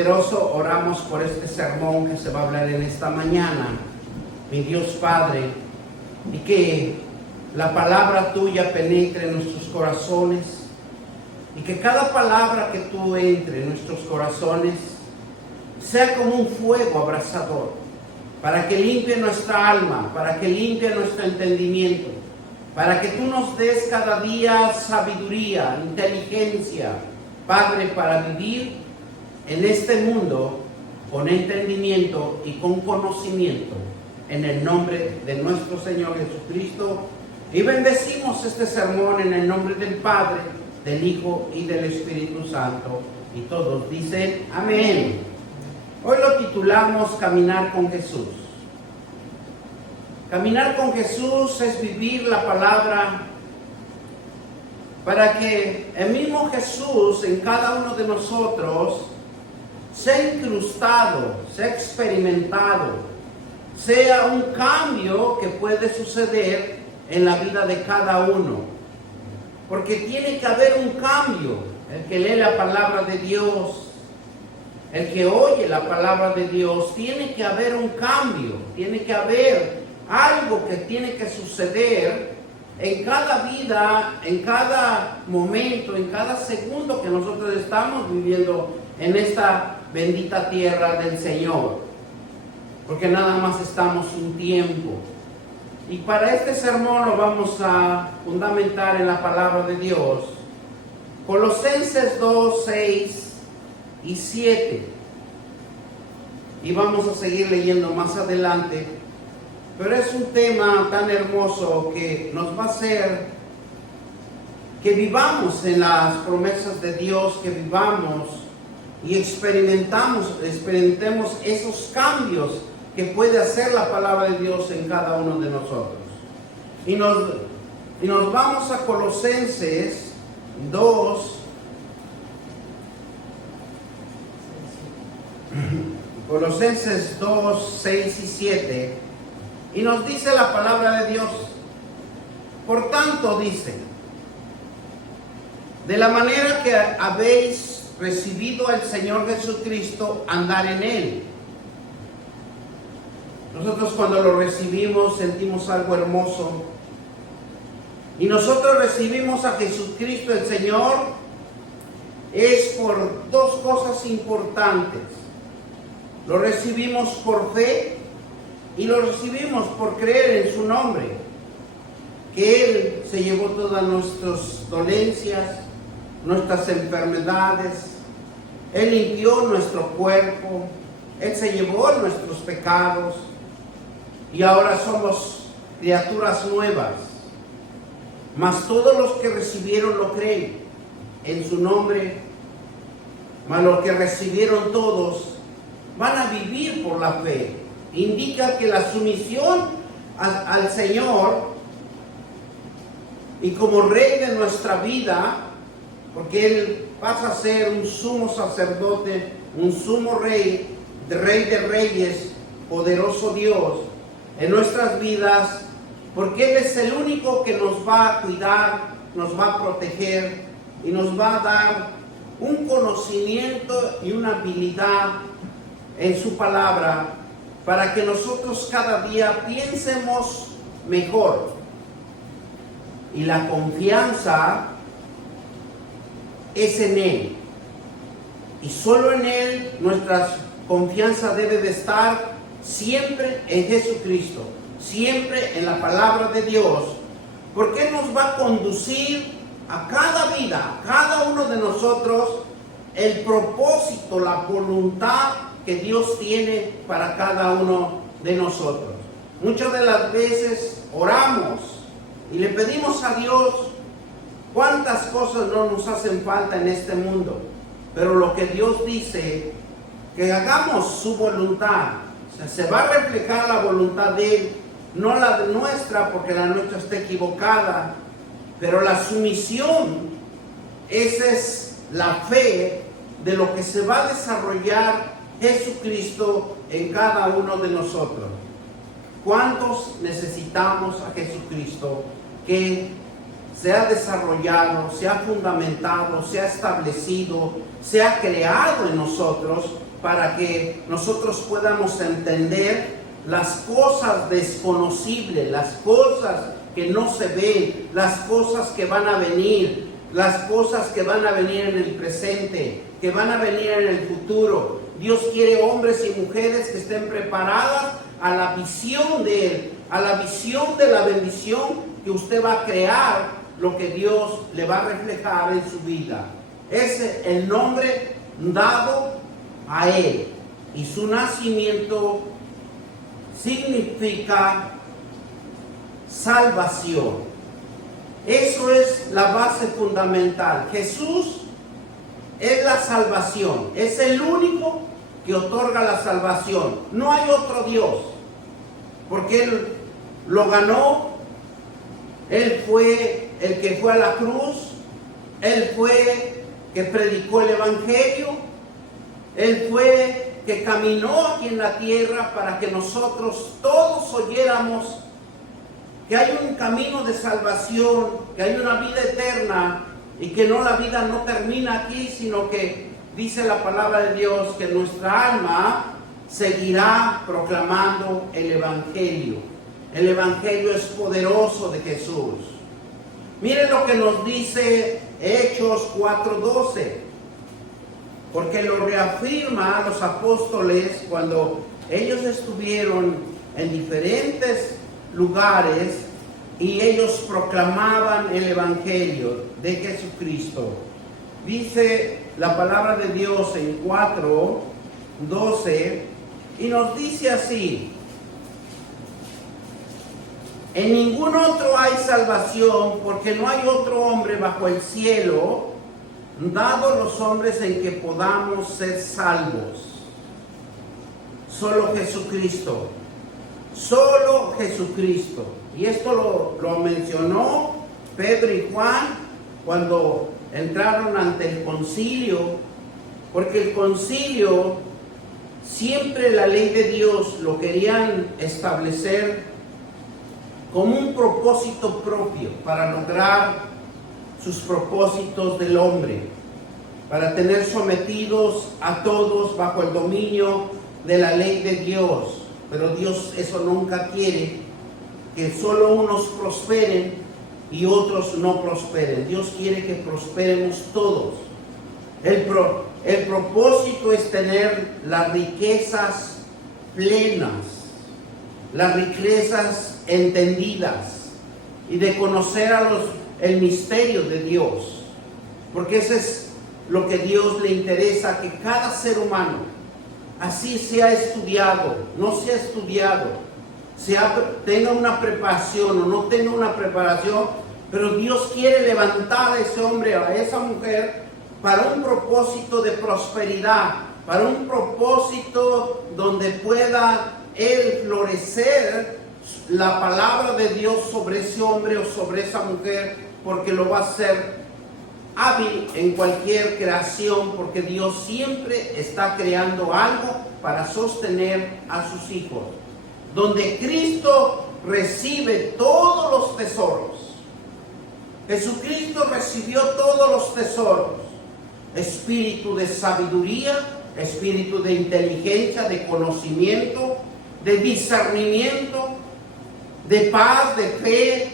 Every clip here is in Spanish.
Poderoso, oramos por este sermón que se va a hablar en esta mañana, mi Dios Padre, y que la palabra tuya penetre en nuestros corazones, y que cada palabra que tú entre en nuestros corazones sea como un fuego abrasador, para que limpie nuestra alma, para que limpie nuestro entendimiento, para que tú nos des cada día sabiduría, inteligencia, Padre, para vivir en este mundo con entendimiento y con conocimiento, en el nombre de nuestro Señor Jesucristo. Y bendecimos este sermón en el nombre del Padre, del Hijo y del Espíritu Santo. Y todos dicen amén. Hoy lo titulamos Caminar con Jesús. Caminar con Jesús es vivir la palabra para que el mismo Jesús en cada uno de nosotros sea incrustado, sea experimentado, sea un cambio que puede suceder en la vida de cada uno. Porque tiene que haber un cambio. El que lee la palabra de Dios, el que oye la palabra de Dios, tiene que haber un cambio, tiene que haber algo que tiene que suceder en cada vida, en cada momento, en cada segundo que nosotros estamos viviendo en esta bendita tierra del Señor, porque nada más estamos un tiempo. Y para este sermón lo vamos a fundamentar en la palabra de Dios, Colosenses 2, 6 y 7, y vamos a seguir leyendo más adelante, pero es un tema tan hermoso que nos va a hacer que vivamos en las promesas de Dios, que vivamos y experimentemos esos cambios que puede hacer la palabra de Dios en cada uno de nosotros. Y nos vamos a Colosenses 2, Colosenses 2, 6 y 7, y nos dice la palabra de Dios. Por tanto, dice, de la manera que habéis recibido al Señor Jesucristo, andar en Él. Nosotros cuando lo recibimos sentimos algo hermoso. Y nosotros recibimos a Jesucristo el Señor es por dos cosas importantes. Lo recibimos por fe y lo recibimos por creer en su nombre. Que Él se llevó todas nuestras dolencias, nuestras enfermedades. Él limpió nuestro cuerpo. Él se llevó nuestros pecados. Y ahora somos criaturas nuevas. Mas todos los que recibieron lo creen en su nombre. Mas los que recibieron todos van a vivir por la fe. Indica que la sumisión al Señor y como Rey de nuestra vida, porque Él pasa a ser un sumo sacerdote, un sumo Rey de reyes, poderoso Dios en nuestras vidas, porque Él es el único que nos va a cuidar, nos va a proteger y nos va a dar un conocimiento y una habilidad en su palabra para que nosotros cada día piensemos mejor. Y la confianza es en Él. Y solo en Él nuestra confianza debe de estar siempre en Jesucristo, siempre en la palabra de Dios, porque Él nos va a conducir a cada vida, a cada uno de nosotros, el propósito, la voluntad que Dios tiene para cada uno de nosotros. Muchas de las veces oramos y le pedimos a Dios cuántas cosas no nos hacen falta en este mundo, pero lo que Dios dice, que hagamos su voluntad. O sea, se va a reflejar la voluntad de Él, no la de nuestra, porque la nuestra está equivocada, pero la sumisión, esa es la fe de lo que se va a desarrollar Jesucristo en cada uno de nosotros. ¿Cuántos necesitamos a Jesucristo que se ha desarrollado, se ha fundamentado, se ha establecido, se ha creado en nosotros para que nosotros podamos entender las cosas desconocibles, las cosas que no se ven, las cosas que van a venir, las cosas que van a venir en el presente, que van a venir en el futuro. Dios quiere hombres y mujeres que estén preparadas a la visión de Él, a la visión de la bendición que usted va a crear, lo que Dios le va a reflejar en su vida. Es el nombre dado a Él, y su nacimiento significa salvación. Eso es la base fundamental. Jesús es la salvación, es el único que otorga la salvación. No hay otro Dios, porque Él lo ganó. Él fue el que fue a la cruz, Él fue que predicó el Evangelio, Él fue que caminó aquí en la tierra para que nosotros todos oyéramos que hay un camino de salvación, que hay una vida eterna, y que no, la vida no termina aquí, sino que dice la palabra de Dios que nuestra alma seguirá proclamando el Evangelio. El Evangelio es poderoso de Jesús. Miren lo que nos dice Hechos 4:12, porque lo reafirma a los apóstoles cuando ellos estuvieron en diferentes lugares y ellos proclamaban el Evangelio de Jesucristo. Dice la palabra de Dios en 4:12 y nos dice así: en ningún otro hay salvación, porque no hay otro hombre bajo el cielo dado los hombres en que podamos ser salvos. Solo Jesucristo. Solo Jesucristo. Y esto lo mencionó Pedro y Juan cuando entraron ante el concilio, porque el concilio, siempre la ley de Dios lo querían establecer como un propósito propio para lograr sus propósitos del hombre, para tener sometidos a todos bajo el dominio de la ley de Dios. Pero Dios eso nunca quiere, que solo unos prosperen y otros no prosperen. Dios quiere que prosperemos todos. El propósito es tener las riquezas plenas, las riquezas entendidas, y de conocer el misterio de Dios, porque eso es lo que Dios le interesa, que cada ser humano, así sea estudiado, no sea estudiado, tenga una preparación o no tenga una preparación, pero Dios quiere levantar a ese hombre o a esa mujer para un propósito de prosperidad, para un propósito donde pueda él florecer la palabra de Dios sobre ese hombre o sobre esa mujer, porque lo va a hacer hábil en cualquier creación, porque Dios siempre está creando algo para sostener a sus hijos. Donde Cristo recibe todos los tesoros. Jesucristo recibió todos los tesoros: espíritu de sabiduría, espíritu de inteligencia, de conocimiento, de discernimiento, de paz, de fe.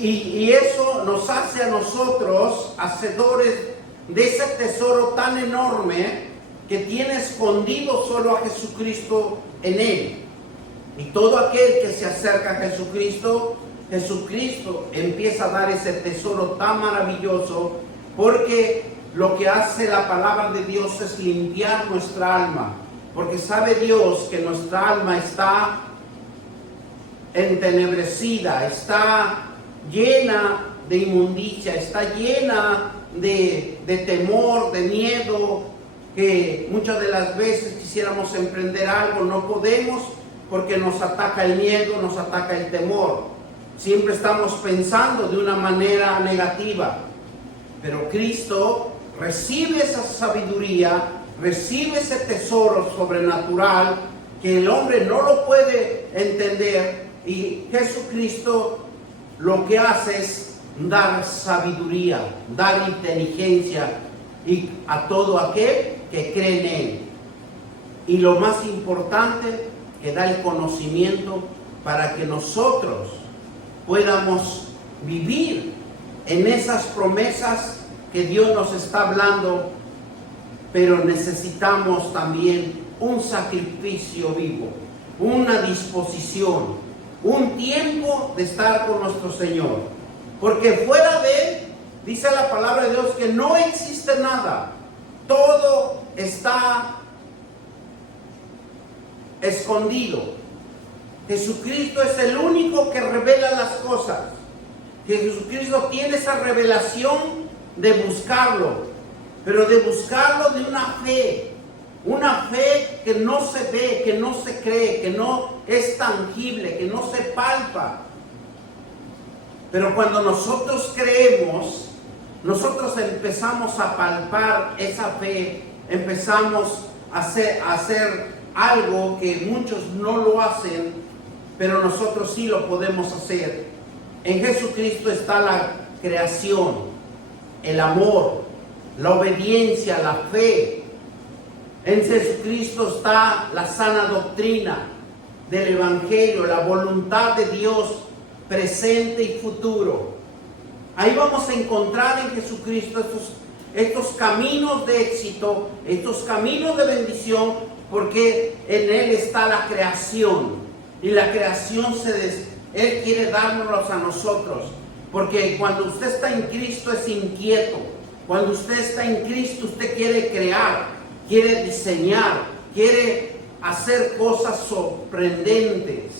Y eso nos hace a nosotros hacedores de ese tesoro tan enorme que tiene escondido solo a Jesucristo en él. Y todo aquel que se acerca a Jesucristo, Jesucristo empieza a dar ese tesoro tan maravilloso, porque lo que hace la palabra de Dios es limpiar nuestra alma, porque sabe Dios que nuestra alma está entenebrecida, está llena de inmundicia, está llena de temor, de miedo, que muchas de las veces quisiéramos emprender algo, no podemos, porque nos ataca el miedo, nos ataca el temor. Siempre estamos pensando de una manera negativa, pero Cristo recibe esa sabiduría, recibe ese tesoro sobrenatural que el hombre no lo puede entender, y Jesucristo lo que hace es dar sabiduría, dar inteligencia, y a todo aquel que cree en Él. Y lo más importante, que da el conocimiento para que nosotros podamos vivir en esas promesas que Dios nos está hablando, pero necesitamos también un sacrificio vivo, una disposición, un tiempo de estar con nuestro Señor. Porque fuera de Él, dice la palabra de Dios que no existe nada. Todo está escondido. Jesucristo es el único que revela las cosas. Jesucristo tiene esa revelación de buscarlo, pero de buscarlo de una fe que no se ve, que no se cree, que no es tangible, que no se palpa. Pero cuando nosotros creemos, nosotros empezamos a palpar esa fe, empezamos a hacer algo que muchos no lo hacen, pero nosotros sí lo podemos hacer. En Jesucristo está la creación, el amor, la obediencia, la fe. En Jesucristo está la sana doctrina del Evangelio, la voluntad de Dios presente y futuro. Ahí vamos a encontrar en Jesucristo estos caminos de éxito, estos caminos de bendición, porque en Él está la creación. Y la creación Él quiere dárnoslos a nosotros. Porque cuando usted está en Cristo es inquieto. Cuando usted está en Cristo, usted quiere crear, quiere diseñar, quiere hacer cosas sorprendentes.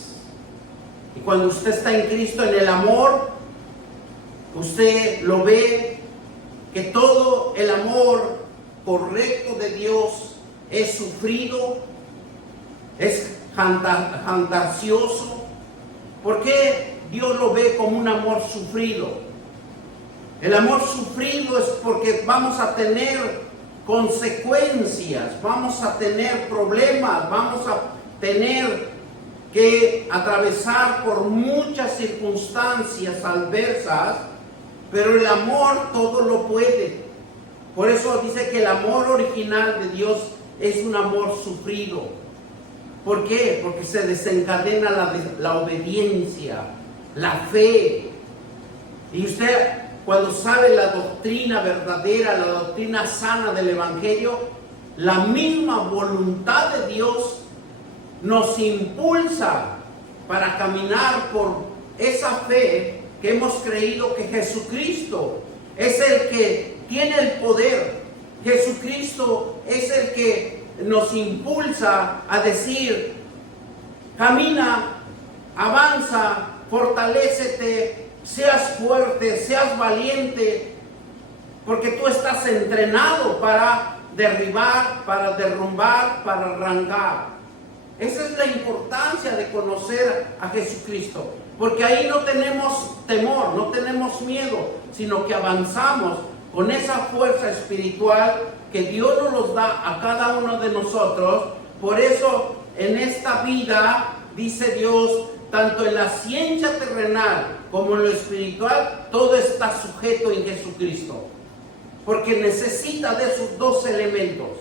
Y cuando usted está en Cristo, en el amor, usted lo ve que todo el amor correcto de Dios es sufrido, es fantasioso. ¿Por qué Dios lo ve como un amor sufrido? El amor sufrido es porque vamos a tener consecuencias, vamos a tener problemas, vamos a tener que atravesar por muchas circunstancias adversas, pero el amor todo lo puede. Por eso dice que el amor original de Dios es un amor sufrido. ¿Por qué? Porque se desencadena la obediencia, la fe. Y usted, cuando sabe la doctrina verdadera, la doctrina sana del Evangelio, la misma voluntad de Dios nos impulsa para caminar por esa fe que hemos creído que Jesucristo es el que tiene el poder. Jesucristo es el que nos impulsa a decir: camina, avanza, fortalécete, seas fuerte, seas valiente, porque tú estás entrenado para derribar, para derrumbar, para arrancar. Esa es la importancia de conocer a Jesucristo, porque ahí no tenemos temor, no tenemos miedo, sino que avanzamos con esa fuerza espiritual que Dios nos da a cada uno de nosotros. Por eso en esta vida, dice Dios, tanto en la ciencia terrenal como en lo espiritual, todo está sujeto en Jesucristo. Porque necesita de esos dos elementos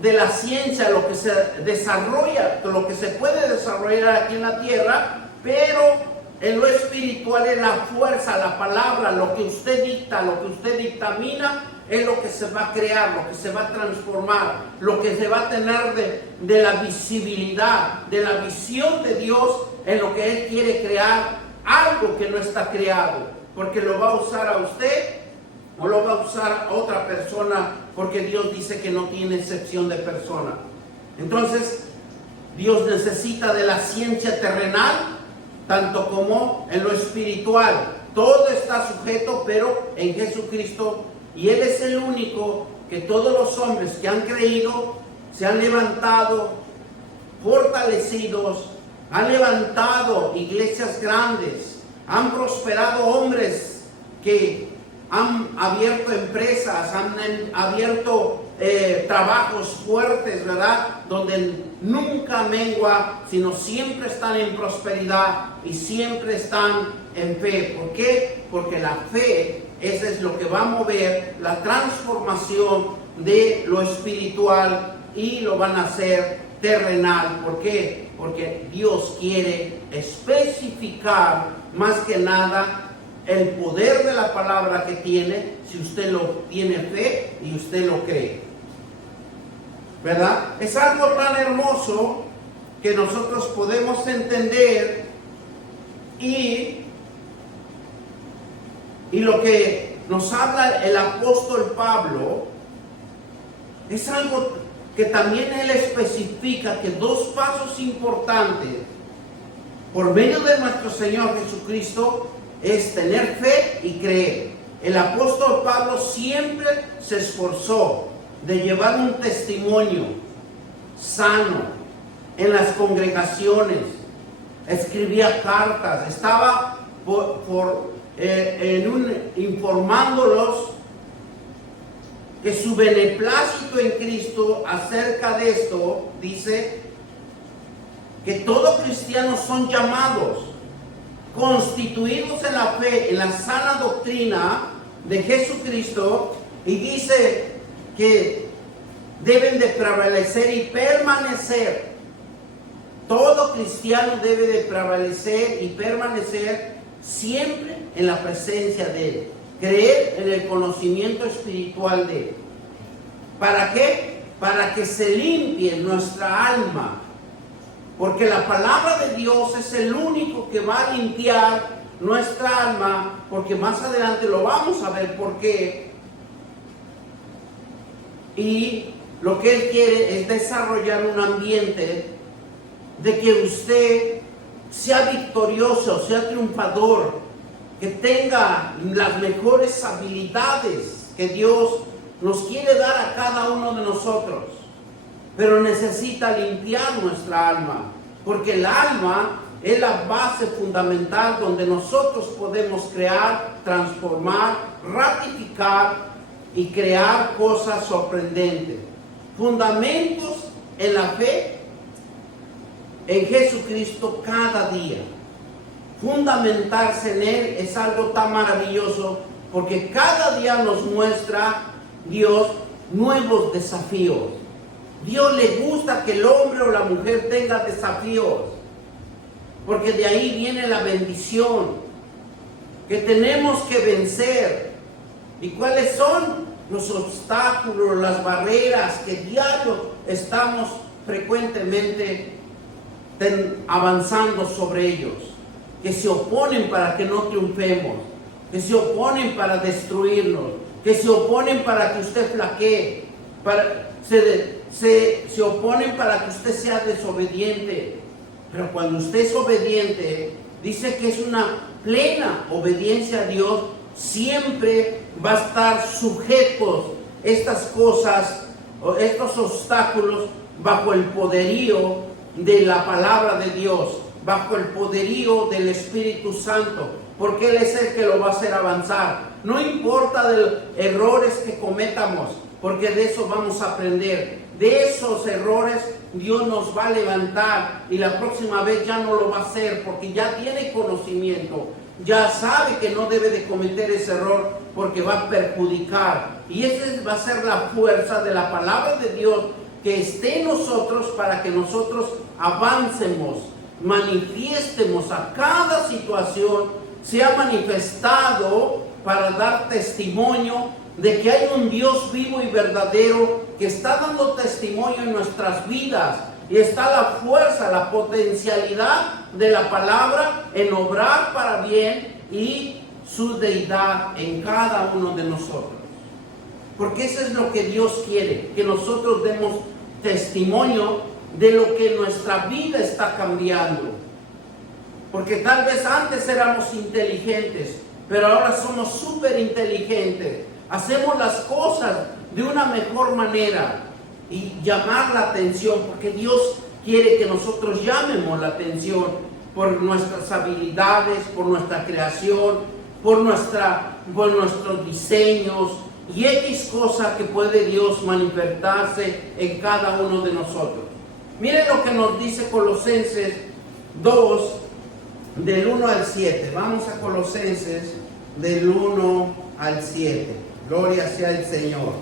de la ciencia, lo que se desarrolla, lo que se puede desarrollar aquí en la tierra, pero en lo espiritual es la fuerza, la palabra, lo que usted dicta, lo que usted dictamina, es lo que se va a crear, lo que se va a transformar, lo que se va a tener de la visibilidad, de la visión de Dios en lo que Él quiere crear, algo que no está creado, porque lo va a usar a usted o lo va a usar a otra persona, porque Dios dice que no tiene excepción de persona. Entonces, Dios necesita de la ciencia terrenal, tanto como en lo espiritual. Todo está sujeto, pero en Jesucristo, y Él es el único que todos los hombres que han creído se han levantado fortalecidos, han levantado iglesias grandes, han prosperado hombres que han abierto empresas, han abierto trabajos fuertes, ¿verdad? Donde nunca mengua, sino siempre están en prosperidad y siempre están en fe. ¿Por qué? Porque la fe Eso es lo que va a mover la transformación de lo espiritual y lo van a hacer terrenal. ¿Por qué? Porque Dios quiere especificar más que nada el poder de la palabra que tiene, si usted lo tiene fe y usted lo cree. ¿Verdad? Es algo tan hermoso que nosotros podemos entender y lo que nos habla el apóstol Pablo es algo que también él especifica, que dos pasos importantes por medio de nuestro Señor Jesucristo es tener fe y creer. El apóstol Pablo siempre se esforzó de llevar un testimonio sano en las congregaciones, escribía cartas, estaba informándolos que su beneplácito en Cristo acerca de esto, dice que todos cristianos son llamados, constituidos en la fe, en la sana doctrina de Jesucristo, y dice que deben de prevalecer y permanecer. Todo cristiano debe de prevalecer y permanecer siempre en la presencia de Él. Creer en el conocimiento espiritual de Él. ¿Para qué? Para que se limpie nuestra alma. Porque la palabra de Dios es el único que va a limpiar nuestra alma. Porque más adelante lo vamos a ver por qué. Y lo que Él quiere es desarrollar un ambiente de que usted sea victorioso, sea triunfador, que tenga las mejores habilidades que Dios nos quiere dar a cada uno de nosotros. Pero necesita limpiar nuestra alma, porque el alma es la base fundamental donde nosotros podemos crear, transformar, ratificar y crear cosas sorprendentes. Fundamentos en la fe en Jesucristo cada día. Fundamentarse en Él es algo tan maravilloso, porque cada día nos muestra Dios nuevos desafíos. Dios le gusta que el hombre o la mujer tenga desafíos, porque de ahí viene la bendición que tenemos que vencer. ¿Y cuáles son los obstáculos, las barreras que diario estamos frecuentemente avanzando sobre ellos? Que se oponen para que no triunfemos, que se oponen para destruirnos, que se oponen para que usted flaquee, se oponen para que usted sea desobediente. Pero cuando usted es obediente, dice que es una plena obediencia a Dios, siempre va a estar sujetos estas cosas, estos obstáculos, bajo el poderío de la palabra de Dios, bajo el poderío del Espíritu Santo, porque Él es el que lo va a hacer avanzar. No importa de los errores que cometamos, porque de eso vamos a aprender. De esos errores Dios nos va a levantar, y la próxima vez ya no lo va a hacer, porque ya tiene conocimiento, ya sabe que no debe de cometer ese error, porque va a perjudicar. Y esa va a ser la fuerza de la palabra de Dios, que esté en nosotros para que nosotros avancemos, manifiestemos a cada situación, sea manifestado para dar testimonio de que hay un Dios vivo y verdadero que está dando testimonio en nuestras vidas, y está la fuerza, la potencialidad de la palabra en obrar para bien y su deidad en cada uno de nosotros. Porque eso es lo que Dios quiere, que nosotros demos testimonio de lo que nuestra vida está cambiando. Porque tal vez antes éramos inteligentes, pero ahora somos súper inteligentes. Hacemos las cosas de una mejor manera y llamar la atención, porque Dios quiere que nosotros llamemos la atención por nuestras habilidades, por nuestra creación, por nuestros diseños y X cosa que puede Dios manifestarse en cada uno de nosotros. Miren lo que nos dice Colosenses 2, del 1 al 7. Vamos a Colosenses del 1 al 7. Gloria sea el Señor.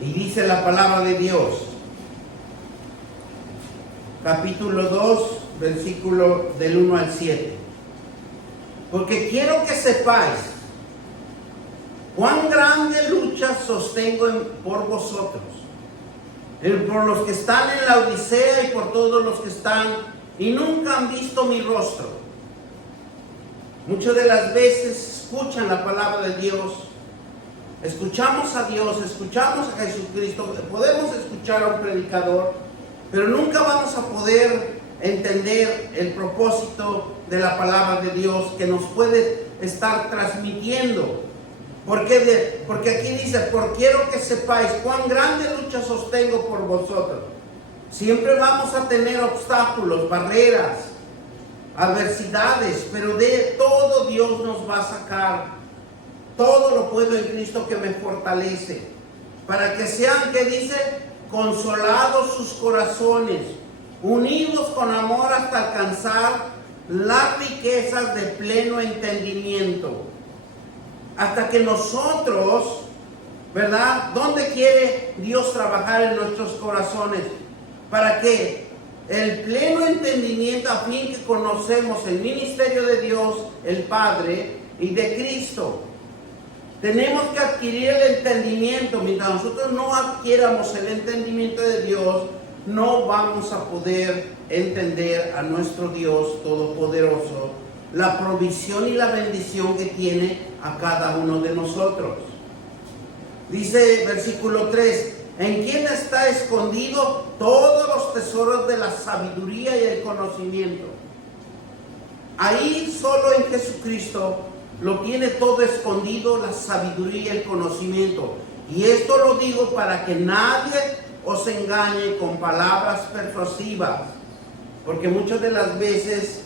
Y dice la palabra de Dios, capítulo 2, versículo del 1 al 7. Porque quiero que sepáis cuán grande lucha sostengo por vosotros, por los que están en la Odisea y por todos los que están y nunca han visto mi rostro. Muchas de las veces escuchan la palabra de Dios, escuchamos a Dios, escuchamos a Jesucristo, podemos escuchar a un predicador, pero nunca vamos a poder entender el propósito de la palabra de Dios que nos puede estar transmitiendo. Porque aquí dice, por quiero que sepáis cuán grande lucha sostengo por vosotros. Siempre vamos a tener obstáculos, barreras, adversidades, pero de todo Dios nos va a sacar. Todo lo puedo en Cristo que me fortalece. Para que sean, que dice, consolados sus corazones, unidos con amor hasta alcanzar las riquezas de pleno entendimiento. Hasta que nosotros, ¿verdad? ¿Dónde quiere Dios trabajar en nuestros corazones? Para que el pleno entendimiento, a fin que conocemos el ministerio de Dios, el Padre, y de Cristo. Tenemos que adquirir el entendimiento. Mientras nosotros no adquiramos el entendimiento de Dios, no vamos a poder entender a nuestro Dios Todopoderoso, la provisión y la bendición que tiene a cada uno de nosotros. Dice versículo 3, ¿en quién está escondido todos los tesoros de la sabiduría y el conocimiento? Ahí solo en Jesucristo lo tiene todo escondido, la sabiduría y el conocimiento. Y esto lo digo para que nadie os engañe con palabras persuasivas, porque muchas de las veces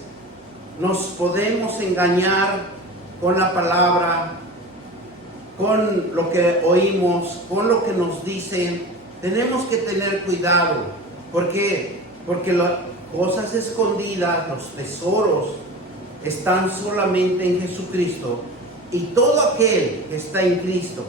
nos podemos engañar con la palabra, con lo que oímos, con lo que nos dicen. Tenemos que tener cuidado. ¿Por qué? Porque las cosas escondidas, los tesoros, están solamente en Jesucristo. Y todo aquel que está en Cristo,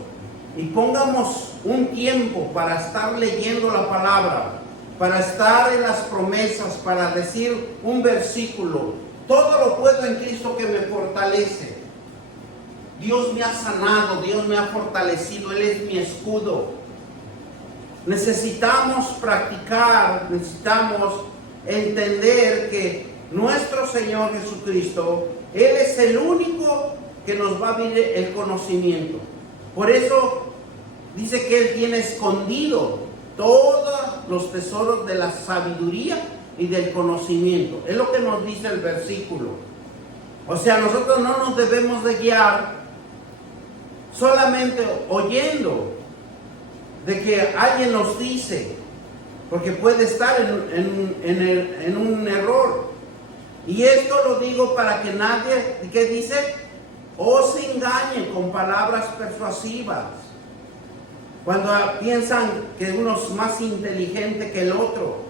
y pongamos un tiempo para estar leyendo la palabra, para estar en las promesas, para decir un versículo, todo lo puedo en Cristo que me fortalece. Dios me ha sanado, Dios me ha fortalecido, Él es mi escudo. Necesitamos practicar, necesitamos entender que nuestro Señor Jesucristo, Él es el único que nos va a abrir el conocimiento. Por eso dice que Él tiene escondido todos los tesoros de la sabiduría y del conocimiento. Es lo que nos dice el versículo. O sea, nosotros no nos debemos de guiar solamente oyendo de que alguien nos dice, porque puede estar en un error. Y esto lo digo para que nadie, ¿qué dice? Os engañe con palabras persuasivas. Cuando piensan que uno es más inteligente que el otro,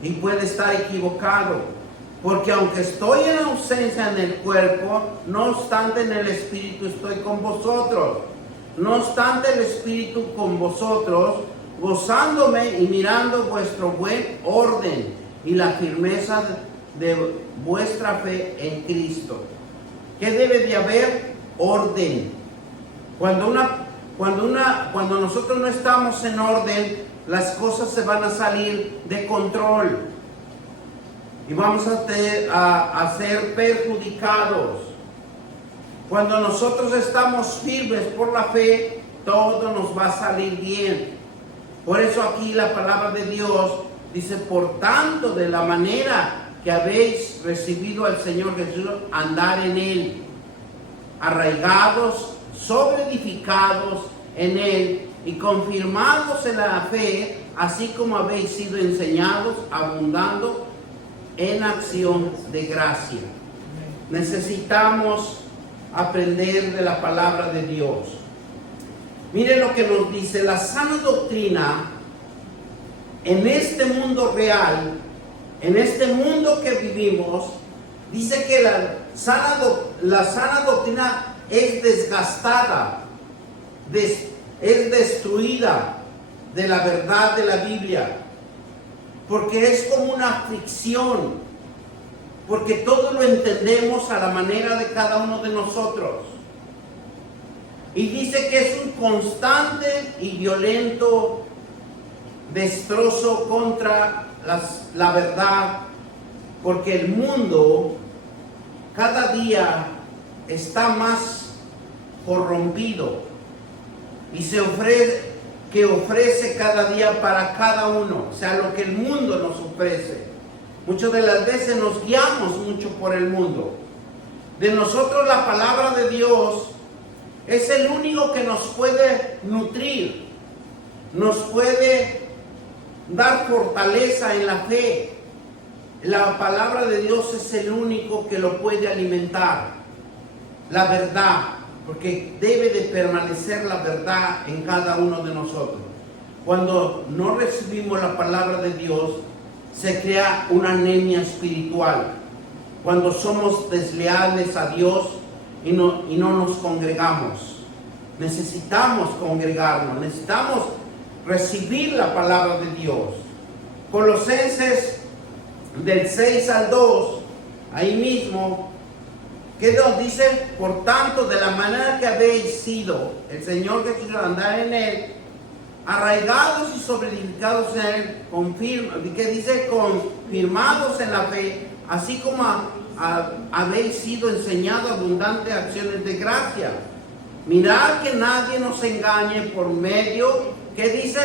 y puede estar equivocado. Porque aunque estoy en ausencia en el cuerpo, no obstante en el Espíritu estoy con vosotros. No obstante el Espíritu con vosotros, gozándome y mirando vuestro buen orden y la firmeza de vuestra fe en Cristo. ¿Qué debe de haber? Orden. Cuando nosotros no estamos en orden, las cosas se van a salir de control y vamos a ser perjudicados. Cuando nosotros estamos firmes por la fe, todo nos va a salir bien. Por eso aquí la palabra de Dios dice, por tanto, de la manera que habéis recibido al Señor Jesús, andar en Él, arraigados, sobreedificados en Él y confirmados en la fe, así como habéis sido enseñados, abundando en acción de gracia. Necesitamos aprender de la palabra de Dios. Mire lo que nos dice: la sana doctrina en este mundo real en este mundo que vivimos, dice que la sana doctrina es desgastada, es destruida de la verdad de la Biblia, porque es como una fricción, porque todo lo entendemos a la manera de cada uno de nosotros. Y dice que es un constante y violento destrozo contra la verdad, porque el mundo cada día está más corrompido y ofrece cada día para cada uno, o sea, lo que el mundo nos ofrece. Muchas de las veces nos guiamos mucho por el mundo. De nosotros la palabra de Dios es el único que nos puede nutrir, nos puede dar fortaleza en la fe. La palabra de Dios es el único que lo puede alimentar. La verdad, porque debe de permanecer la verdad en cada uno de nosotros. Cuando no recibimos la palabra de Dios, se crea una anemia espiritual. Cuando somos desleales a Dios y no nos congregamos. Necesitamos congregarnos, necesitamos recibir la palabra de Dios. Colosenses del 6 al 2, ahí mismo, que nos dice: por tanto, de la manera que habéis sido, el Señor Jesús, andar en Él, arraigados y sobreedificados en Él, que dice, confirmados en la fe, así como habéis sido enseñado abundantes acciones de gracia. Mirad que nadie nos engañe por medio, que dice,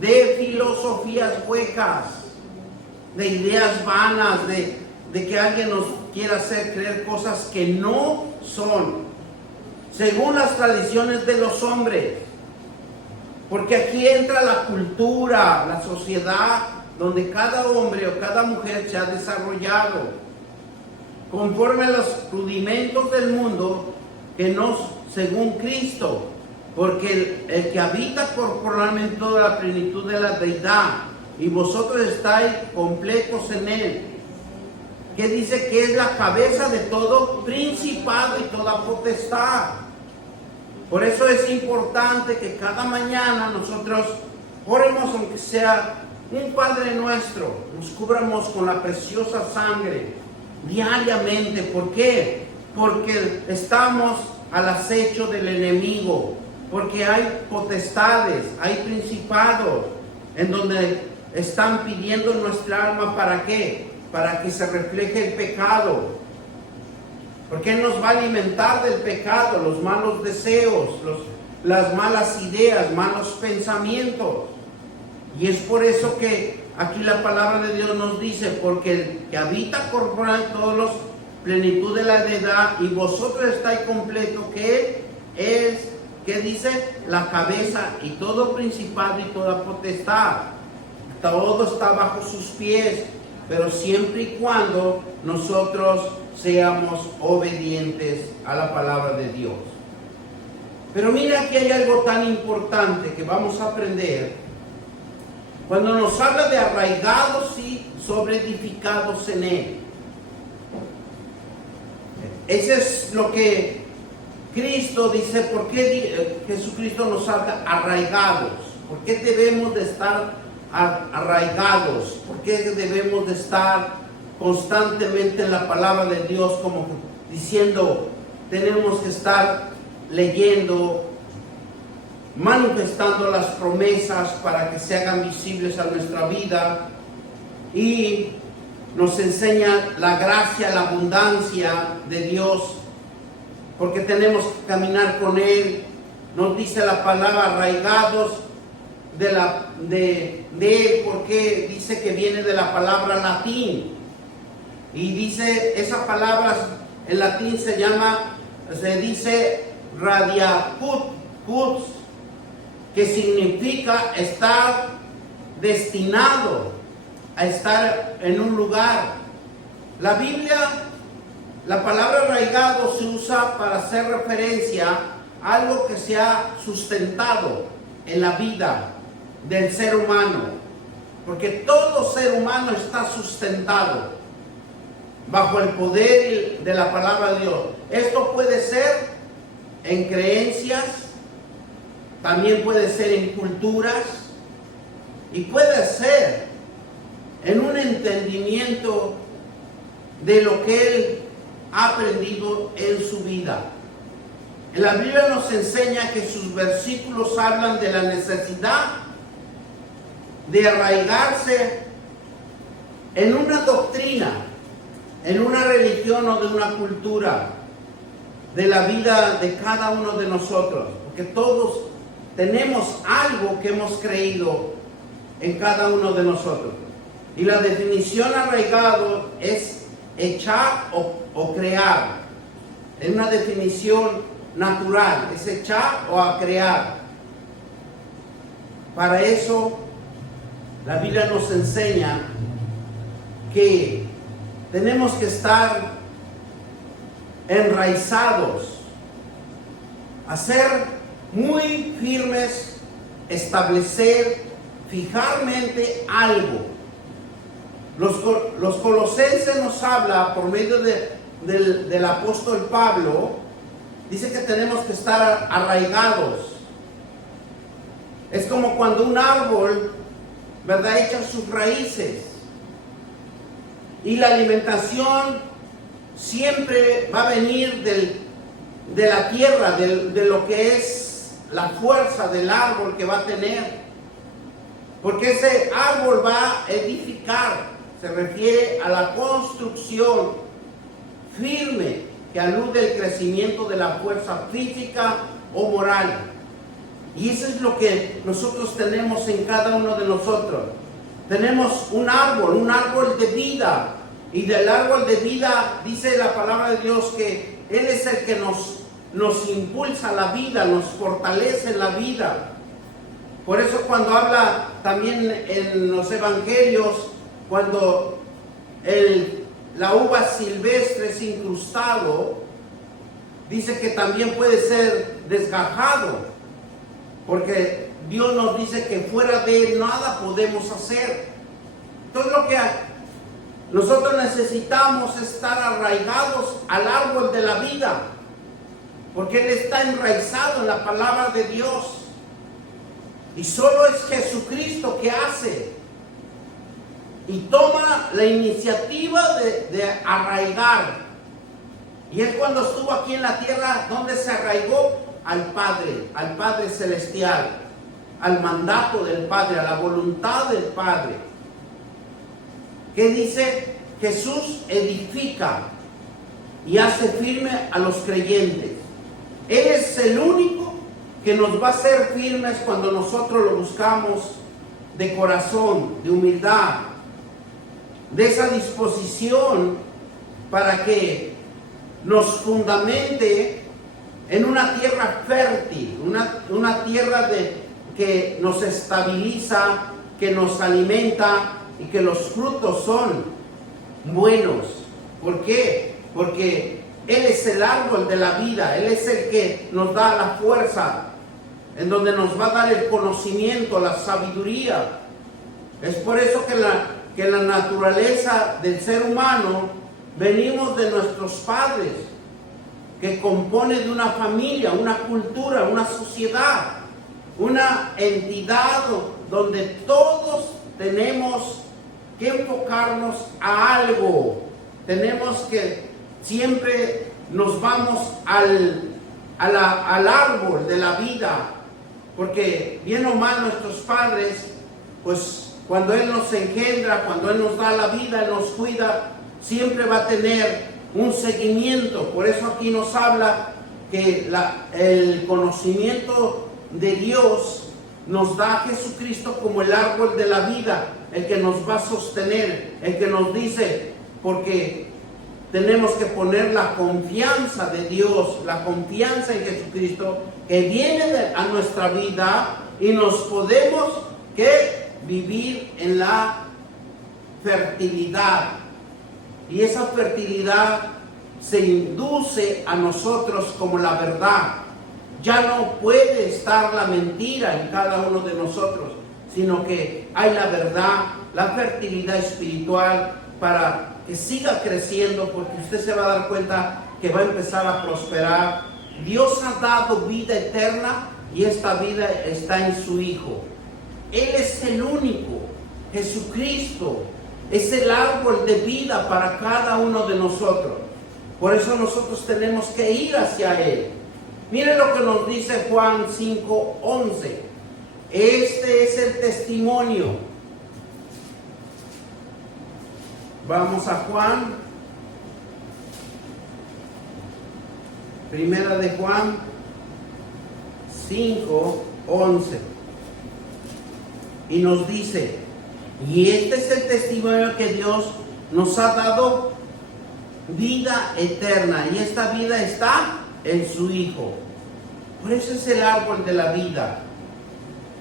de filosofías huecas, de ideas vanas, de que alguien nos quiera hacer creer cosas que no son, según las tradiciones de los hombres. Porque aquí entra la cultura, la sociedad, donde cada hombre o cada mujer se ha desarrollado conforme a los rudimentos del mundo, que no según Cristo, porque el que habita corporalmente toda la plenitud de la deidad, y vosotros estáis completos en Él, que dice que es la cabeza de todo principado y toda potestad. Por eso es importante que cada mañana nosotros oremos, aunque sea un Padre Nuestro, nos cubramos con la preciosa sangre diariamente. ¿Por qué? Porque estamos al acecho del enemigo, porque hay potestades, hay principados en donde están pidiendo nuestra alma. ¿Para qué? Para que se refleje el pecado. Porque Él nos va a alimentar del pecado, los malos deseos, las malas ideas, malos pensamientos. Y es por eso que aquí la palabra de Dios nos dice: porque el que habita corporal en todos los plenitud de la deidad, y vosotros estáis completos, que es, que dice, la cabeza, y todo principado y toda potestad. Todo está bajo sus pies, pero siempre y cuando nosotros seamos obedientes a la palabra de Dios. Pero mira que hay algo tan importante que vamos a aprender cuando nos habla de arraigados y sobreedificados en Él. Ese es lo que Cristo dice. ¿Por qué Jesucristo nos habla arraigados? ¿Por qué debemos de estar arraigados? ¿Por qué debemos de estar constantemente en la palabra de Dios, como diciendo, tenemos que estar leyendo, manifestando las promesas para que se hagan visibles a nuestra vida? Y nos enseña la gracia, la abundancia de Dios, porque tenemos que caminar con Él. Nos dice la palabra arraigados de Él, porque dice que viene de la palabra latín. Y dice, esa palabra en latín se dice radiacut, que significa estar destinado a estar en un lugar. La Biblia, la palabra arraigado se usa para hacer referencia a algo que se ha sustentado en la vida del ser humano. porque todo ser humano está sustentado bajo el poder de la palabra de Dios. Esto puede ser en creencias, también puede ser en culturas, y puede ser en un entendimiento de lo que él ha aprendido en su vida. En la Biblia nos enseña que sus versículos hablan de la necesidad de arraigarse en una doctrina, en una religión o de una cultura de la vida de cada uno de nosotros, porque todos tenemos algo que hemos creído en cada uno de nosotros. Y la definición arraigado es echar o crear. Es una definición natural, es echar o a crear. Para eso la Biblia nos enseña que tenemos que estar enraizados, a ser muy firmes, establecer, fijarmente algo. Los Colosenses nos habla por medio del apóstol Pablo, dice que tenemos que estar arraigados. Es como cuando un árbol, ¿verdad?, echa sus raíces. Y la alimentación siempre va a venir de la tierra, de lo que es la fuerza del árbol que va a tener. Porque ese árbol va a edificar, se refiere a la construcción firme que alude al crecimiento de la fuerza física o moral. Y eso es lo que nosotros tenemos en cada uno de nosotros. Tenemos un árbol de vida. Y del árbol de vida dice la palabra de Dios que Él es el que nos impulsa la vida, nos fortalece la vida. Por eso cuando habla también en los evangelios, cuando la uva silvestre es incrustado, dice que también puede ser desgajado, porque Dios nos dice que fuera de Él nada podemos hacer. Entonces lo que nosotros necesitamos es estar arraigados al árbol de la vida, porque Él está enraizado en la palabra de Dios. Y solo es Jesucristo que hace y toma la iniciativa de arraigar. Y Él cuando estuvo aquí en la tierra, ¿dónde se arraigó? Al Padre Celestial, al mandato del Padre, a la voluntad del Padre. ¿Qué dice? Jesús edifica y hace firme a los creyentes. Él es el único que nos va a hacer firmes cuando nosotros lo buscamos de corazón, de humildad, de esa disposición para que nos fundamente en una tierra fértil, una tierra que nos estabiliza, que nos alimenta y que los frutos son buenos. ¿Por qué? Porque Él es el árbol de la vida, Él es el que nos da la fuerza, en donde nos va a dar el conocimiento, la sabiduría. Es por eso que la naturaleza del ser humano venimos de nuestros padres, que compone de una familia, una cultura, una sociedad, una entidad donde todos tenemos que enfocarnos a algo. Tenemos que siempre nos vamos al árbol de la vida, porque bien o mal nuestros padres, pues cuando Él nos engendra, cuando Él nos da la vida, Él nos cuida, siempre va a tener un seguimiento. Por eso aquí nos habla que el conocimiento de Dios nos da a Jesucristo como el árbol de la vida, el que nos va a sostener, el que nos dice, porque tenemos que poner la confianza de Dios, la confianza en Jesucristo, que viene a nuestra vida y nos podemos vivir en la fertilidad. Y esa fertilidad se induce a nosotros como la verdad. Ya no puede estar la mentira en cada uno de nosotros, sino que hay la verdad la fertilidad espiritual para que siga creciendo, porque usted se va a dar cuenta que va a empezar a prosperar. Dios ha dado vida eterna y esta vida está en su Hijo. Él es el único. Jesucristo es el árbol de vida para cada uno de nosotros. Por eso nosotros tenemos que ir hacia Él. Mire lo que nos dice Juan 5:11. Este es el testimonio. Vamos a Juan. Primera de Juan 5:11. Y nos dice, y este es el testimonio que Dios nos ha dado, vida eterna, y esta vida está en su Hijo. Por eso es el árbol de la vida.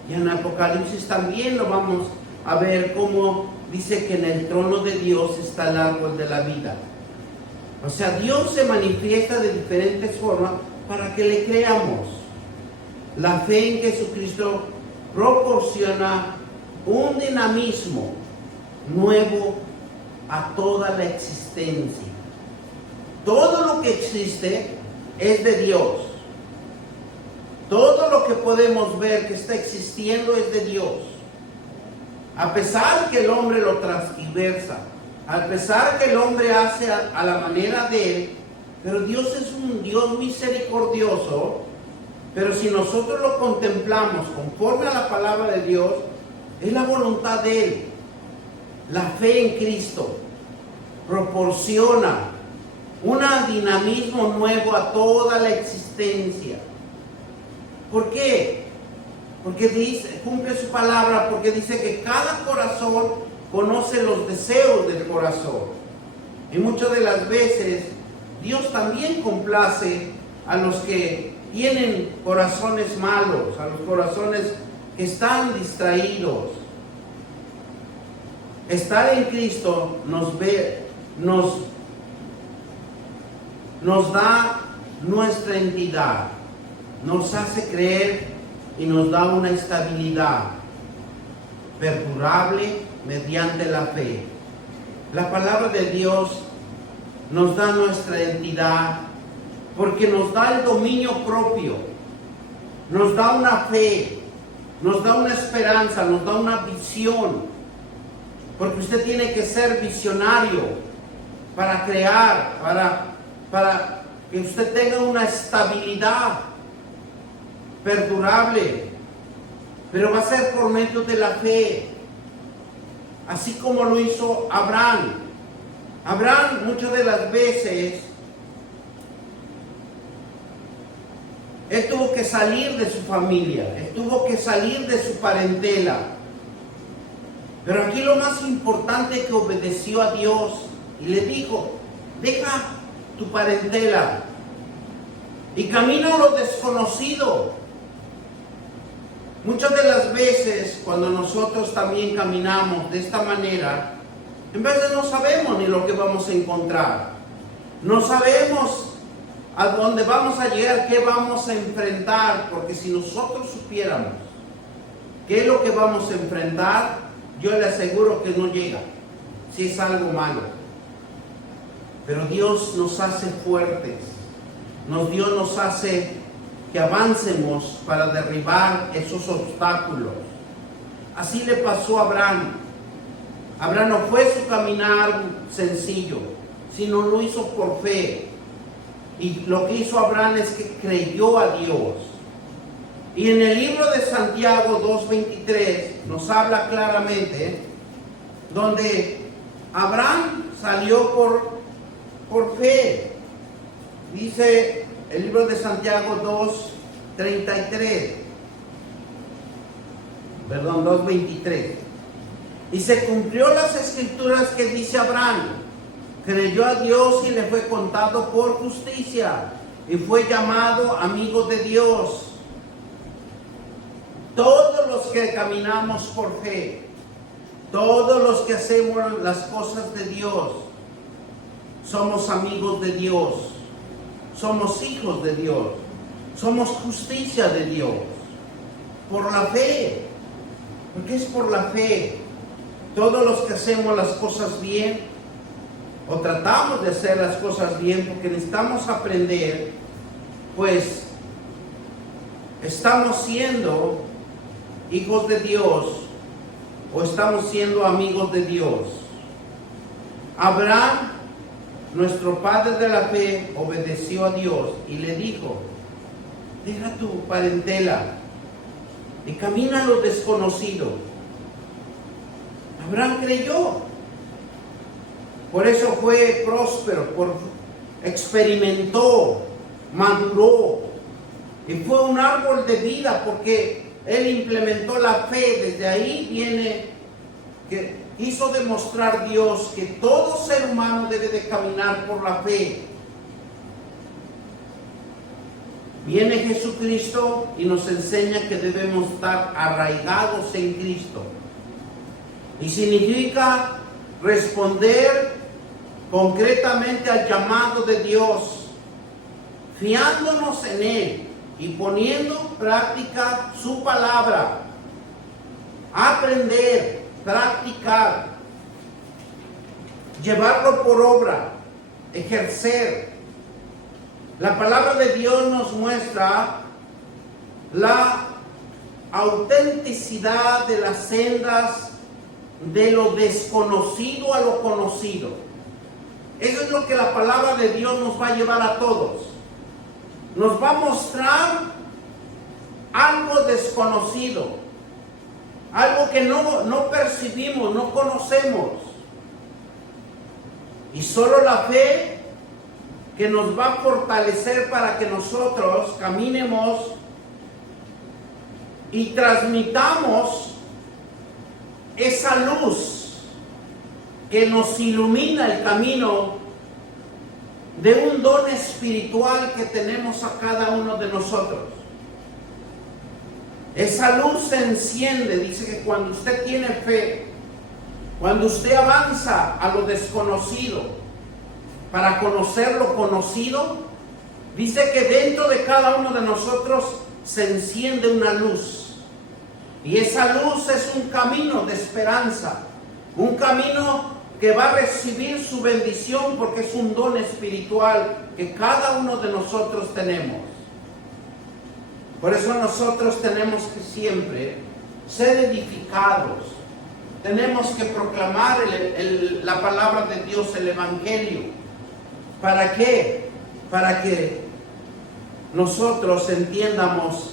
Y en Apocalipsis también lo vamos a ver, como dice que en el trono de Dios está el árbol de la vida. O sea, Dios se manifiesta de diferentes formas para que le creamos. La fe en Jesucristo proporciona un dinamismo nuevo a toda la existencia. Todo lo que existe es de Dios. Todo lo que podemos ver que está existiendo es de Dios. A pesar que el hombre lo transgiversa, a pesar que el hombre hace a la manera de él, pero Dios es un Dios misericordioso. Pero si nosotros lo contemplamos conforme a la palabra de Dios, es la voluntad de Él. La fe en Cristo proporciona un dinamismo nuevo a toda la existencia. ¿Por qué? Porque dice, cumple su palabra, porque dice que cada corazón conoce los deseos del corazón. Y muchas de las veces Dios también complace a los que tienen corazones malos, a los corazones que están distraídos. Estar en Cristo nos da nuestra entidad, nos hace creer y nos da una estabilidad perdurable mediante la fe. La palabra de Dios nos da nuestra entidad porque nos da el dominio propio, nos da una fe, nos da una esperanza, nos da una visión, porque usted tiene que ser visionario para crear, para que usted tenga una estabilidad perdurable, pero va a ser por medio de la fe, así como lo hizo Abraham. Abraham muchas de las veces él tuvo que salir de su familia, él tuvo que salir de su parentela. Pero aquí lo más importante es que obedeció a Dios y le dijo, deja tu parentela y camina a lo desconocido. Muchas de las veces cuando nosotros también caminamos de esta manera, en vez de no sabemos ni lo que vamos a encontrar, no sabemos a dónde vamos a llegar, qué vamos a enfrentar, porque si nosotros supiéramos qué es lo que vamos a enfrentar, yo le aseguro que no llega, si es algo malo. Pero Dios nos hace fuertes, Dios nos hace que avancemos para derribar esos obstáculos. Así le pasó a Abraham. Abraham no fue su caminar sencillo, sino lo hizo por fe. Y lo que hizo Abraham es que creyó a Dios. Y en el libro de Santiago 2:23 nos habla claramente, donde Abraham salió por fe. Dice el libro de Santiago 2:23. 2:23. Y se cumplió las escrituras que dice Abraham. Creyó a Dios y le fue contado por justicia. Y fue llamado amigo de Dios. Todos los que caminamos por fe, todos los que hacemos las cosas de Dios, somos amigos de Dios. Somos hijos de Dios. Somos justicia de Dios. Por la fe. Porque es por la fe. todos los que hacemos las cosas bien, o tratamos de hacer las cosas bien, porque necesitamos aprender, pues estamos siendo hijos de Dios o estamos siendo amigos de Dios. Abraham, nuestro padre de la fe, obedeció a Dios y le dijo: deja tu parentela y camina a lo desconocido. Abraham creyó. Por eso fue próspero, experimentó, maduró y fue un árbol de vida porque él implementó la fe. Desde ahí viene que quiso demostrar Dios que todo ser humano debe de caminar por la fe. Viene Jesucristo y nos enseña que debemos estar arraigados en Cristo. Y significa responder concretamente al llamado de Dios, fiándonos en Él y poniendo en práctica su palabra. Aprender, practicar, llevarlo por obra, ejercer. La palabra de Dios nos muestra la autenticidad de las sendas de lo desconocido a lo conocido. Eso es lo que la palabra de Dios nos va a llevar a todos. Nos va a mostrar algo desconocido, algo que no percibimos, no conocemos. Y solo la fe que nos va a fortalecer para que nosotros caminemos y transmitamos esa luz que nos ilumina el camino de un don espiritual que tenemos a cada uno de nosotros. Esa luz se enciende. Dice que cuando usted tiene fe, cuando usted avanza a lo desconocido para conocer lo conocido, dice que dentro de cada uno de nosotros se enciende una luz. Y esa luz es un camino de esperanza, un camino que va a recibir su bendición porque es un don espiritual que cada uno de nosotros tenemos. Por eso nosotros tenemos que siempre ser edificados. Tenemos que proclamar la palabra de Dios, el Evangelio. ¿Para qué? Para que nosotros entiendamos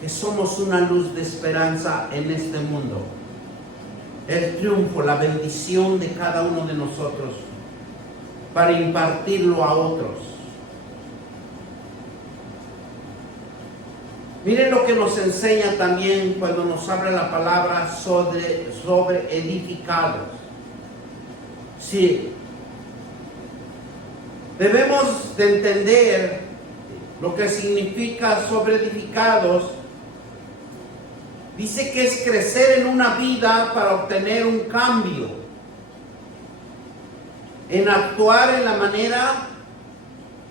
que somos una luz de esperanza en este mundo. El triunfo, la bendición de cada uno de nosotros para impartirlo a otros. Miren lo que nos enseña también cuando nos abre la palabra sobre edificados. Sí, debemos de entender lo que significa sobre edificados. Dice que es crecer en una vida para obtener un cambio, en actuar en la manera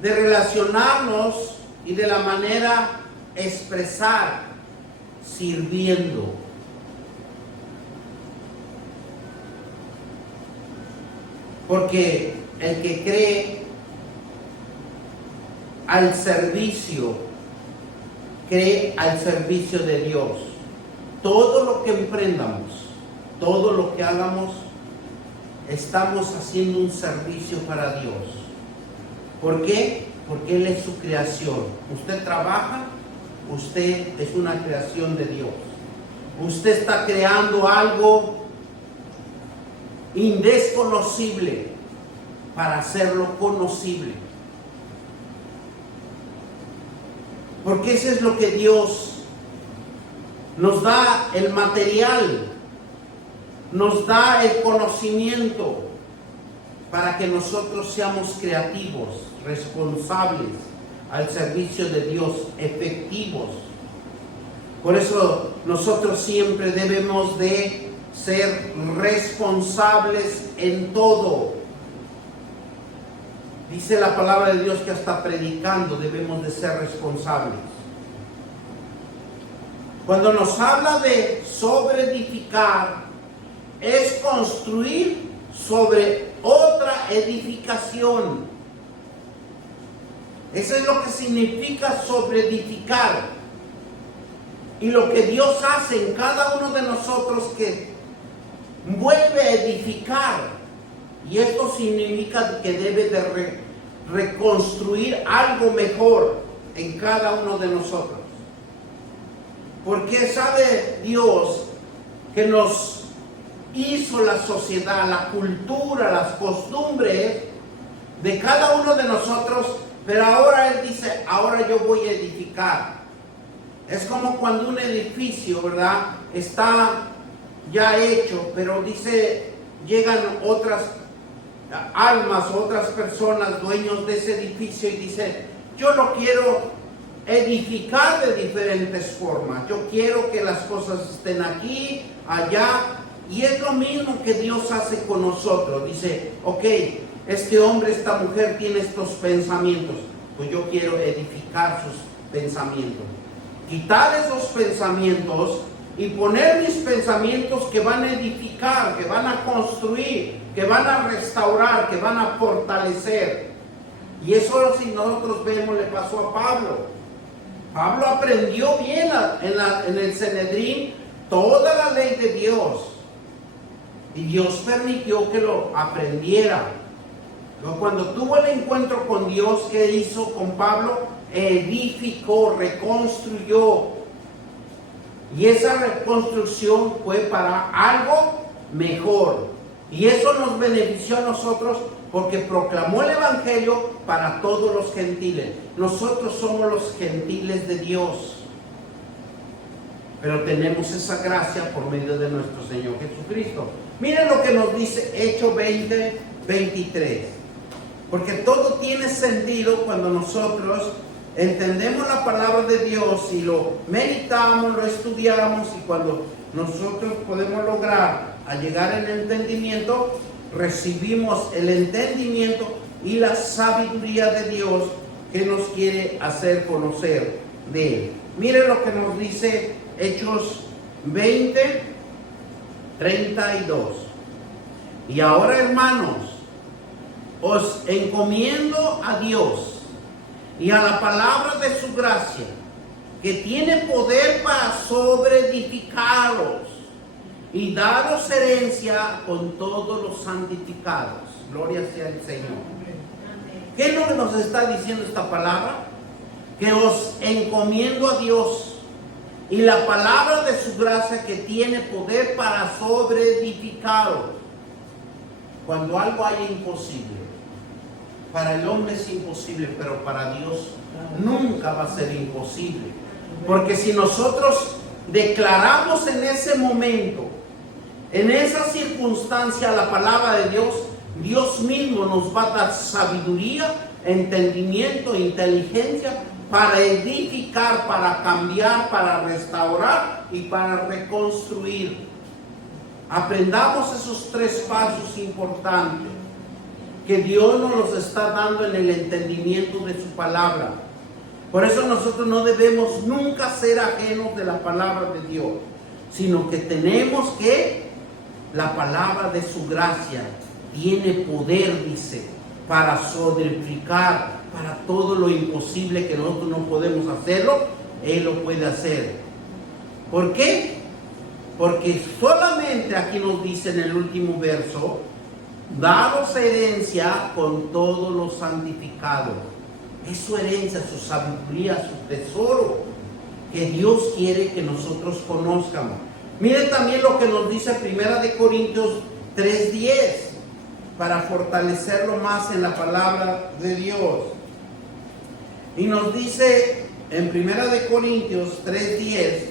de relacionarnos y de la manera expresar, sirviendo. Porque el que cree al servicio, cree al servicio de Dios. Todo lo que emprendamos, todo lo que hagamos, estamos haciendo un servicio para Dios. ¿Por qué? Porque Él es su creación. Usted trabaja, usted es una creación de Dios. Usted está creando algo indesconocible para hacerlo conocible. Porque eso es lo que Dios nos da, el material, nos da el conocimiento para que nosotros seamos creativos, responsables, al servicio de Dios, efectivos. Por eso nosotros siempre debemos de ser responsables en todo. Dice la palabra de Dios que hasta predicando debemos de ser responsables. Cuando nos habla de sobreedificar, es construir sobre otra edificación. Eso es lo que significa sobreedificar. Y lo que Dios hace en cada uno de nosotros, que vuelve a edificar. Y esto significa que debe de reconstruir algo mejor en cada uno de nosotros. Porque sabe Dios que nos hizo la sociedad, la cultura, las costumbres de cada uno de nosotros, pero ahora Él dice, ahora yo voy a edificar. Es como cuando un edificio, ¿verdad?, está ya hecho, pero dice, llegan otras almas, otras personas, dueños de ese edificio, y dice, yo lo quiero edificar de diferentes formas. Yo quiero que las cosas estén aquí, allá. Y es lo mismo que Dios hace con nosotros. Dice, ok, este hombre, esta mujer tiene estos pensamientos. Pues yo quiero edificar sus pensamientos. Quitar esos pensamientos y poner mis pensamientos que van a edificar, que van a construir, que van a restaurar, que van a fortalecer. Y eso, si nosotros vemos, le pasó a Pablo. Pablo aprendió bien en el Sanedrín toda la ley de Dios. Y Dios permitió que lo aprendiera. Luego, cuando tuvo el encuentro con Dios, ¿qué hizo con Pablo? Edificó, reconstruyó. Y esa reconstrucción fue para algo mejor. Y eso nos benefició a nosotros, porque proclamó el Evangelio para todos los gentiles. Nosotros somos los gentiles de Dios. Pero tenemos esa gracia por medio de nuestro Señor Jesucristo. Miren lo que nos dice Hechos 20, 23. Porque todo tiene sentido cuando nosotros entendemos la palabra de Dios y lo meditamos, lo estudiamos, y cuando nosotros podemos lograr a llegar al entendimiento, recibimos el entendimiento y la sabiduría de Dios que nos quiere hacer conocer de Él. Miren lo que nos dice Hechos 20, 32. Y ahora, hermanos, os encomiendo a Dios y a la palabra de su gracia, que tiene poder para sobreedificaros y daros herencia con todos los santificados. Gloria sea al Señor. ¿Qué es lo que nos está diciendo esta palabra? Que os encomiendo a Dios y la palabra de su gracia, que tiene poder para sobreedificaros. Cuando algo hay imposible, para el hombre es imposible, pero para Dios nunca va a ser imposible. Porque si nosotros declaramos en ese momento, en esa circunstancia, la palabra de Dios, Dios mismo nos va a dar sabiduría, entendimiento, inteligencia para edificar, para cambiar, para restaurar y para reconstruir. Aprendamos esos tres pasos importantes que Dios nos los está dando en el entendimiento de su palabra. Por eso nosotros no debemos nunca ser ajenos de la palabra de Dios, sino que tenemos que, la palabra de su gracia tiene poder, dice, para sobreedificar, para todo lo imposible que nosotros no podemos hacerlo, Él lo puede hacer. ¿Por qué? Porque solamente aquí nos dice en el último verso, daros herencia con todos los santificados. Es su herencia, su sabiduría, su tesoro, que Dios quiere que nosotros conozcamos. Miren también lo que nos dice 1 Corintios 3:10, para fortalecerlo más en la palabra de Dios. Y nos dice en 1 Corintios 3:10,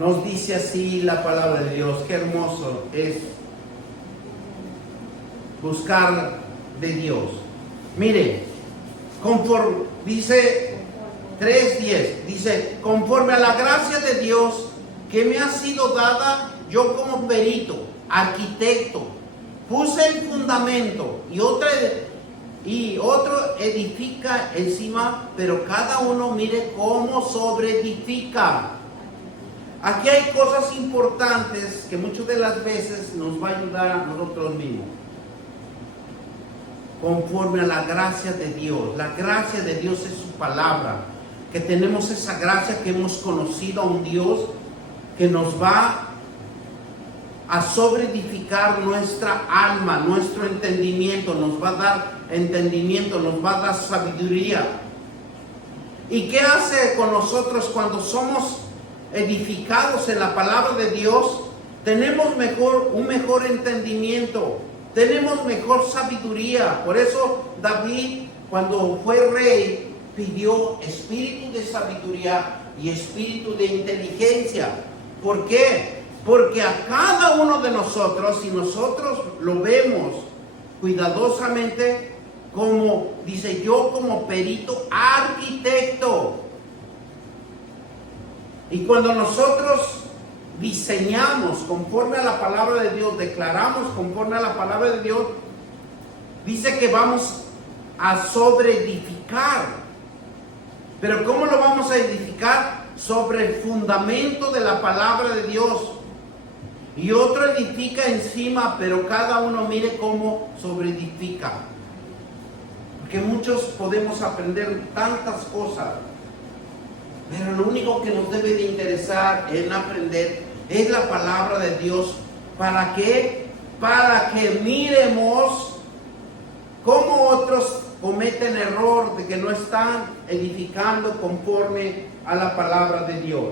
nos dice así la palabra de Dios. Qué hermoso es buscar de Dios. Mire, dice 3:10, dice, conforme a la gracia de Dios que me ha sido dada, yo como perito, arquitecto, puse el fundamento y otro edifica encima, pero cada uno mire cómo sobreedifica. Aquí hay cosas importantes que muchas de las veces nos va a ayudar a nosotros mismos. Conforme a la gracia de Dios. La gracia de Dios es su palabra. Que tenemos esa gracia, que hemos conocido a un Dios que nos va a sobreedificar nuestra alma, nuestro entendimiento. Nos va a dar entendimiento, nos va a dar sabiduría. ¿Y qué hace con nosotros cuando somos edificados en la palabra de Dios? Tenemos un mejor entendimiento, tenemos mejor sabiduría. Por eso David, cuando fue rey, pidió espíritu de sabiduría y espíritu de inteligencia. ¿Por qué? Porque a cada uno de nosotros, si nosotros lo vemos cuidadosamente, como dice yo, como perito arquitecto. Y cuando nosotros diseñamos conforme a la palabra de Dios, declaramos conforme a la palabra de Dios, dice que vamos a sobreedificar. Pero ¿cómo lo vamos a edificar? Sobre el fundamento de la palabra de Dios. Y otro edifica encima, pero cada uno mire cómo sobreedifica. Porque muchos podemos aprender tantas cosas, pero lo único que nos debe de interesar en aprender es la palabra de Dios. ¿Para qué? Para que miremos cómo otros cometen error de que no están edificando conforme a la palabra de Dios.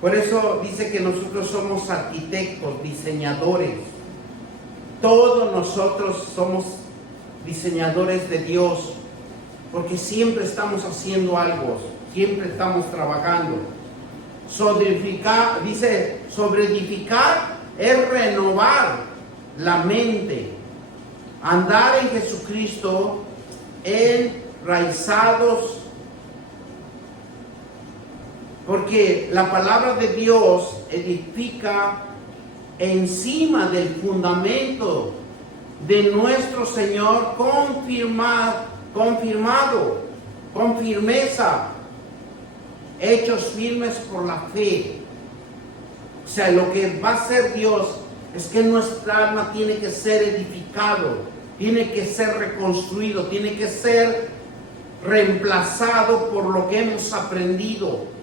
Por eso dice que nosotros somos arquitectos, diseñadores. Todos nosotros somos diseñadores de Dios, porque siempre estamos haciendo algo, siempre estamos trabajando. Dice, sobreedificar es renovar la mente, andar en Jesucristo, enraizados, porque la palabra de Dios edifica encima del fundamento de nuestro Señor, confirmado, con firmeza, hechos firmes por la fe. O sea, lo que va a hacer Dios es que nuestra alma tiene que ser edificado, tiene que ser reconstruido, tiene que ser reemplazado por lo que hemos aprendido.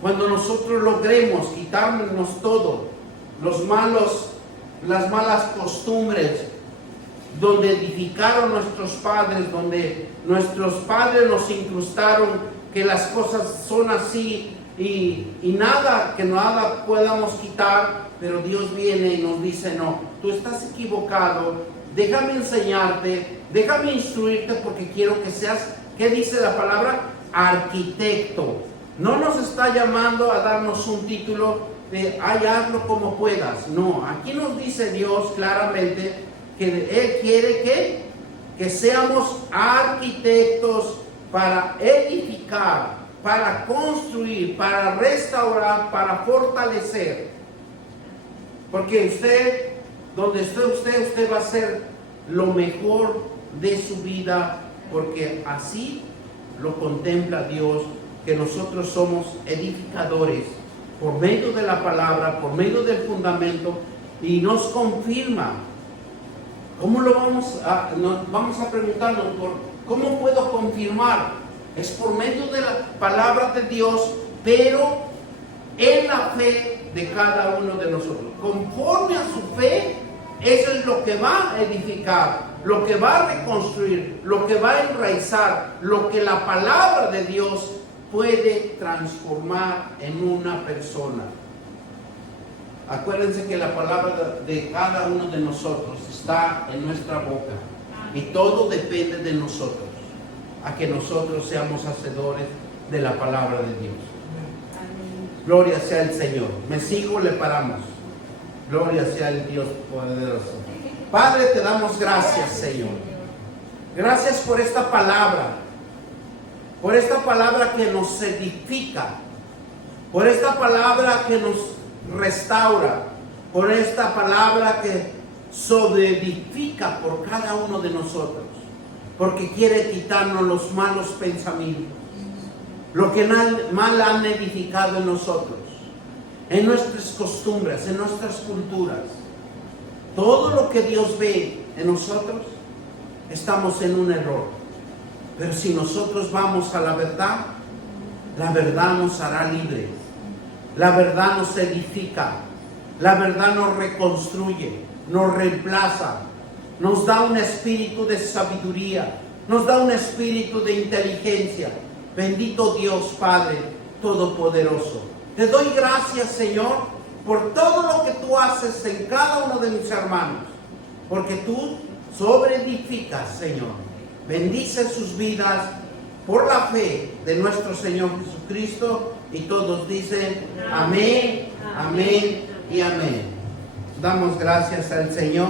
Cuando nosotros logremos quitarnos todo, las malas costumbres, donde edificaron nuestros padres, donde nuestros padres nos incrustaron que las cosas son así y nada podamos quitar, pero Dios viene y nos dice: no, tú estás equivocado, déjame enseñarte, déjame instruirte, porque quiero que seas, ¿qué dice la palabra? Arquitecto. No nos está llamando a darnos un título de hazlo como puedas. No, aquí nos dice Dios claramente que Él quiere que seamos arquitectos para edificar, para construir, para restaurar, para fortalecer. Porque usted, donde esté usted va a hacer lo mejor de su vida, porque así lo contempla Dios, que nosotros somos edificadores por medio de la palabra, por medio del fundamento, y nos confirma. ¿Cómo lo vamos a preguntarnos? ¿Cómo puedo confirmar? Es por medio de la palabra de Dios, pero en la fe de cada uno de nosotros. Conforme a su fe, eso es lo que va a edificar, lo que va a reconstruir, lo que va a enraizar, lo que la palabra de Dios puede transformar en una persona. Acuérdense que la palabra de cada uno de nosotros está en nuestra boca y todo depende de nosotros, a que nosotros seamos hacedores de la palabra de Dios. Gloria sea el Señor. Me sigo, le paramos. Gloria sea el Dios poderoso. Padre, te damos gracias, Señor. Gracias por esta palabra. Por esta palabra que nos edifica, por esta palabra que nos restaura, por esta palabra que sobreedifica por cada uno de nosotros, porque quiere quitarnos los malos pensamientos, lo que mal han edificado en nosotros. en nuestras costumbres, en nuestras culturas. Todo lo que Dios ve en nosotros, estamos en un error. Pero si nosotros vamos a la verdad nos hará libres. La verdad nos edifica. La verdad nos reconstruye, nos reemplaza, nos da un espíritu de sabiduría, nos da un espíritu de inteligencia. Bendito Dios Padre Todopoderoso. Te doy gracias, Señor, por todo lo que tú haces en cada uno de mis hermanos, porque tú sobreedificas, Señor. Bendice sus vidas por la fe de nuestro Señor Jesucristo, y todos dicen amén, amén y amén. Damos gracias al Señor.